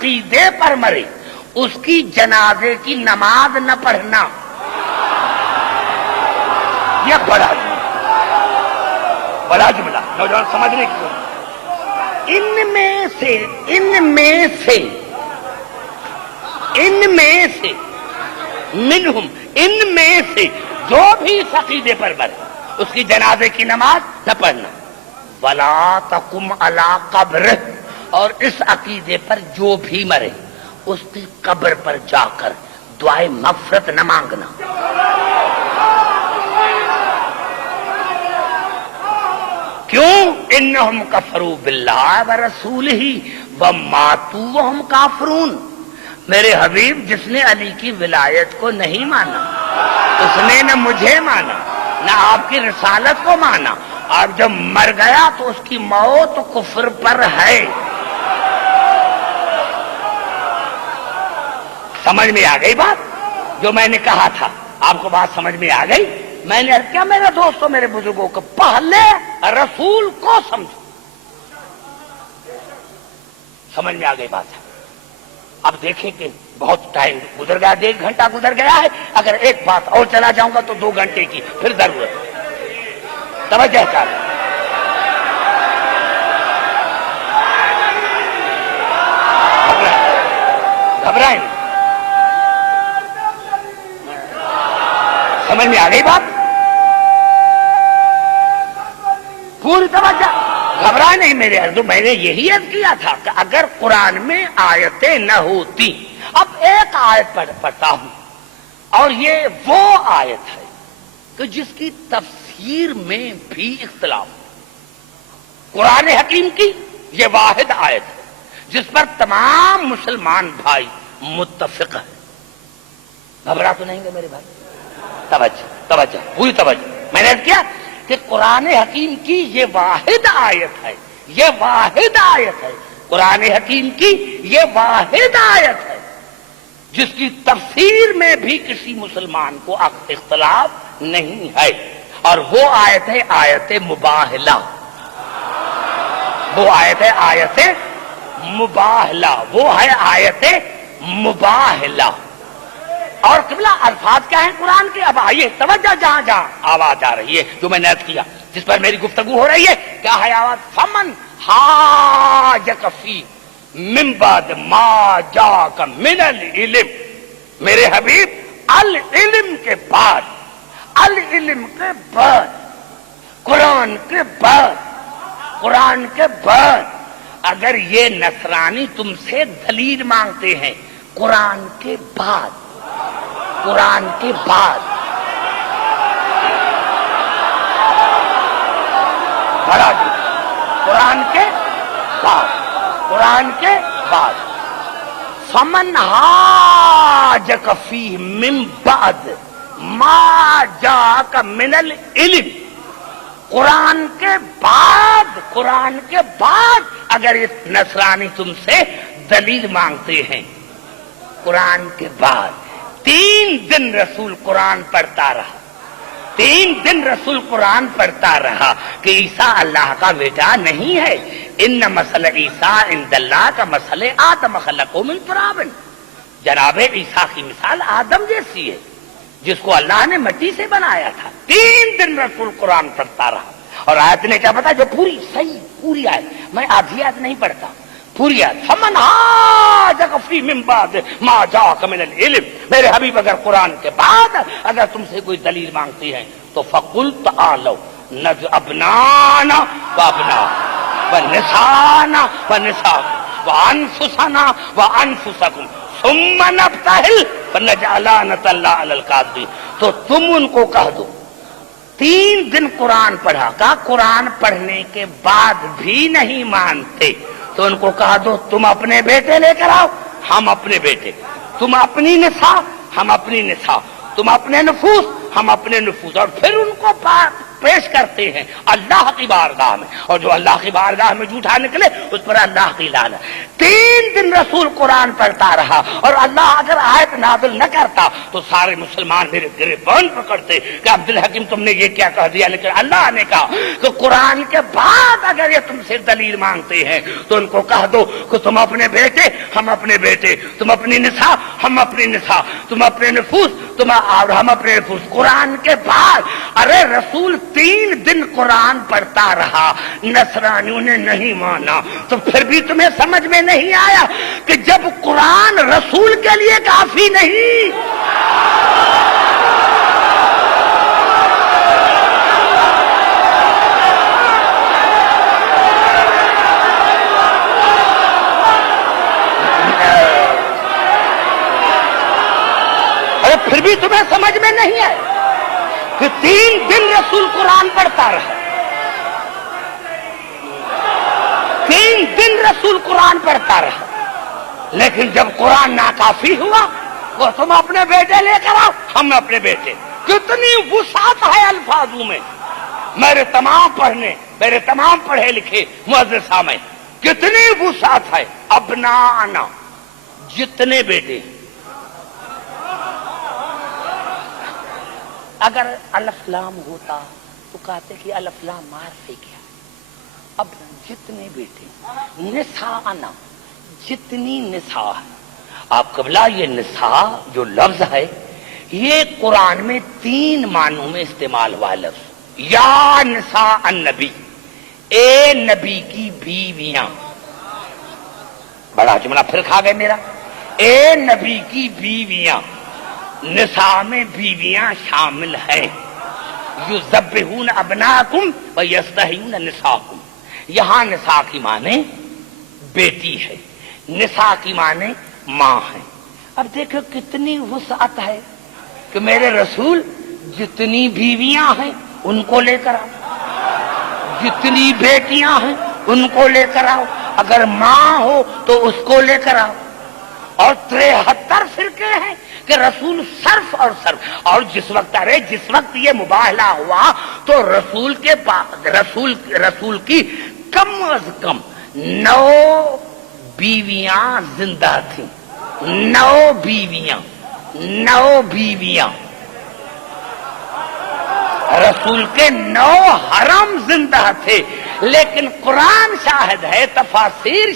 عقیدے پر مرے اس کی جنازے کی نماز نہ پڑھنا، یہ بڑا جملہ نوجوان سمجھنے کی، ان میں سے جو بھی اس عقیدے پر مرے اس کی جنازے کی نماز نہ پڑھنا، ولا تقم علی قبر، اور اس عقیدے پر جو بھی مرے اس کی قبر پر جا کر دعائے مغفرت نہ مانگنا۔ کیوں؟ انہم کفروا باللہ ورسولہ وماتوا وہم کافرون۔ میرے حبیب جس نے علی کی ولایت کو نہیں مانا اس نے نہ مجھے مانا نہ آپ کی رسالت کو مانا، اور جب مر گیا تو اس کی موت کفر پر ہے۔ سمجھ میں آ گئی بات؟ جو میں نے کہا تھا آپ کو بات سمجھ میں آ گئی؟ میں نے کیا میرے دوستوں میرے بزرگوں کو پہلے رسول کو سمجھو۔ سمجھ میں آ گئی بات؟ اب دیکھیں کہ بہت ٹائم گزر گیا، 1 گھنٹہ گزر گیا ہے، اگر ایک بات اور چلا جاؤں گا تو 2 گھنٹے کی پھر ضرورت ہے۔ توجہ کر، گھبرائیں، سمجھ میں آ گئی بات؟ پوری توجہ، گھبرائے نہیں میرے عرض، میں نے یہی عرض کیا تھا کہ اگر قرآن میں آیتیں نہ ہوتی، اب ایک آیت پڑھتا ہوں اور یہ وہ آیت ہے کہ جس کی تفسیر میں بھی اختلاف، قرآن حکیم کی یہ واحد آیت ہے جس پر تمام مسلمان بھائی متفق ہیں۔ گھبرا تو نہیں گے میرے بھائی؟ توجہ پوری توجہ، میں نے کیا کہ قرآن حکیم کی یہ واحد آیت ہے، یہ واحد آیت ہے، قرآن حکیم کی یہ واحد آیت ہے جس کی تفسیر میں بھی کسی مسلمان کو اختلاف نہیں ہے، اور وہ آیت ہے آیت مباہلہ، وہ آیت ہے آیت مباہلہ، وہ ہے آیت مباہلہ۔ اور قبلہ الفاظ کیا ہیں قرآن کے؟ اب آئیے توجہ، جہاں جہاں آواز آ رہی ہے جو میں نے عرض کیا جس پر میری گفتگو ہو رہی ہے، کیا ہے آواز؟ فمن حاجک فی من بعد ما جاک من العلم، میرے حبیب العلم کے بعد، العلم کے بعد، قرآن کے بعد، قرآن کے بعد اگر یہ نصرانی تم سے دلیل مانگتے ہیں قرآن کے بعد، قرآن کے بعد، بڑا جی، قرآن کے بعد، قرآن کے بعد، فمن حاجک فیہ من بعد ما جاک من العلم، قرآن کے بعد، قرآن کے بعد اگر اس نصرانی تم سے دلیل مانگتے ہیں، قرآن کے بعد 3 دن رسول قرآن پڑھتا رہا، 3 دن رسول قرآن پڑھتا رہا کہ عیسیٰ اللہ کا بیٹا نہیں ہے، ان مثل عیسیٰ عند اللہ کا مثل آدم خلقہ من تراب، جناب عیسیٰ کی مثال آدم جیسی ہے جس کو اللہ نے مٹی سے بنایا تھا۔ 3 دن رسول قرآن پڑھتا رہا، اور آیت نے کیا بتا جو پوری صحیح پوری آیت، میں آدھی آیت نہیں پڑھتا، پوری آیت، فمن حاجک فیہ من بعد ما جاک من العلم، میرے حبیب اگر قرآن کے بعد اگر تم سے کوئی دلیل مانگتی ہے تو فقل تعالوا ندع ابنانا وابناءکم ونساءنا ونساءکم وانفسنا وانفسکم ثم نبتہل فنجعل لعنۃ اللہ علی الکاذبین، تو تم ان کو کہہ دو 3 دن قرآن پڑھا، کہا قرآن پڑھنے کے بعد بھی نہیں مانتے تو ان کو کہا دو تم اپنے بیٹے لے کر آؤ، ہم اپنے بیٹے، تم اپنی نساء ہم اپنی نساء، تم اپنے نفوس ہم اپنے نفوس، اور پھر ان کو پیش کرتے ہیں اللہ کی بارگاہ میں، اور جو اللہ کی بارگاہ میں جھوٹا نکلے اس پر اللہ کی لعنت۔ 3 دن رسول قرآن پڑھتا رہا، اور اللہ اگر آیت نازل نہ کرتا تو سارے مسلمان میرے گریبان پکڑتے کہ عبد الحکیم تم نے یہ کیا کہہ دیا، لیکن اللہ نے کہا کہ قرآن کے بعد اگر یہ تم سے دلیل مانگتے ہیں تو ان کو کہہ دو کہ تم اپنے بیٹے ہم اپنے بیٹے، تم اپنی نساء ہم اپنی نساء، تم اپنے نفوس اور ہم اپنے نفوس۔ قرآن کے بعد ارے رسول 3 دن قرآن پڑھتا رہا، نصرانیوں نے نہیں مانا، تو پھر بھی تمہیں سمجھ میں نہیں آیا کہ جب قرآن رسول کے لیے کافی نہیں، پھر بھی تمہیں سمجھ میں نہیں آئے کہ 3 دن رسول قرآن پڑھتا رہا، 3 دن رسول قرآن پڑھتا رہا، لیکن جب قرآن ناکافی ہوا وہ تم اپنے بیٹے لے کر آؤ، ہم اپنے بیٹے۔ کتنی وسعت ہے الفاظوں میں، میرے تمام پڑھے لکھے معزز سامع، کتنی وسعت ہے۔ ابنانا، جتنے بیٹے، اگر الف لام ہوتا تو کہتے کہ الف لام مار سے کیا، اب جتنے بیٹے، نساءنا، جتنی نساء ہے۔ آپ قبلہ یہ نساء جو لفظ ہے یہ قرآن میں 3 معنوں میں استعمال ہوا لفظ۔ یا نساء النبی، اے نبی کی بیویاں، بڑا جملہ پھر کھا گئے میرا، اے نبی کی بیویاں، نساء میں بیویاں شامل ہیں۔ یذبحون ابناکم ویستحیون نساکم، یہاں نساء کی معنی بیٹی ہے، نساء کی معنی ماں ہے۔ اب دیکھو کتنی وسعت ہے کہ میرے رسول جتنی بیویاں ہیں ان کو لے کر آؤ، جتنی بیٹیاں ہیں ان کو لے کر آؤ، اگر ماں ہو تو اس کو لے کر آؤ۔ اور 73 فرقے ہیں کہ رسول صرف اور صرف، اور جس وقت یہ مباہلہ ہوا تو رسول کے بعد رسول کی کم از کم 9 بیویاں زندہ تھیں، 9 بیویاں، رسول کے 9 حرم زندہ تھے، لیکن قرآن شاہد ہے، تفاسیر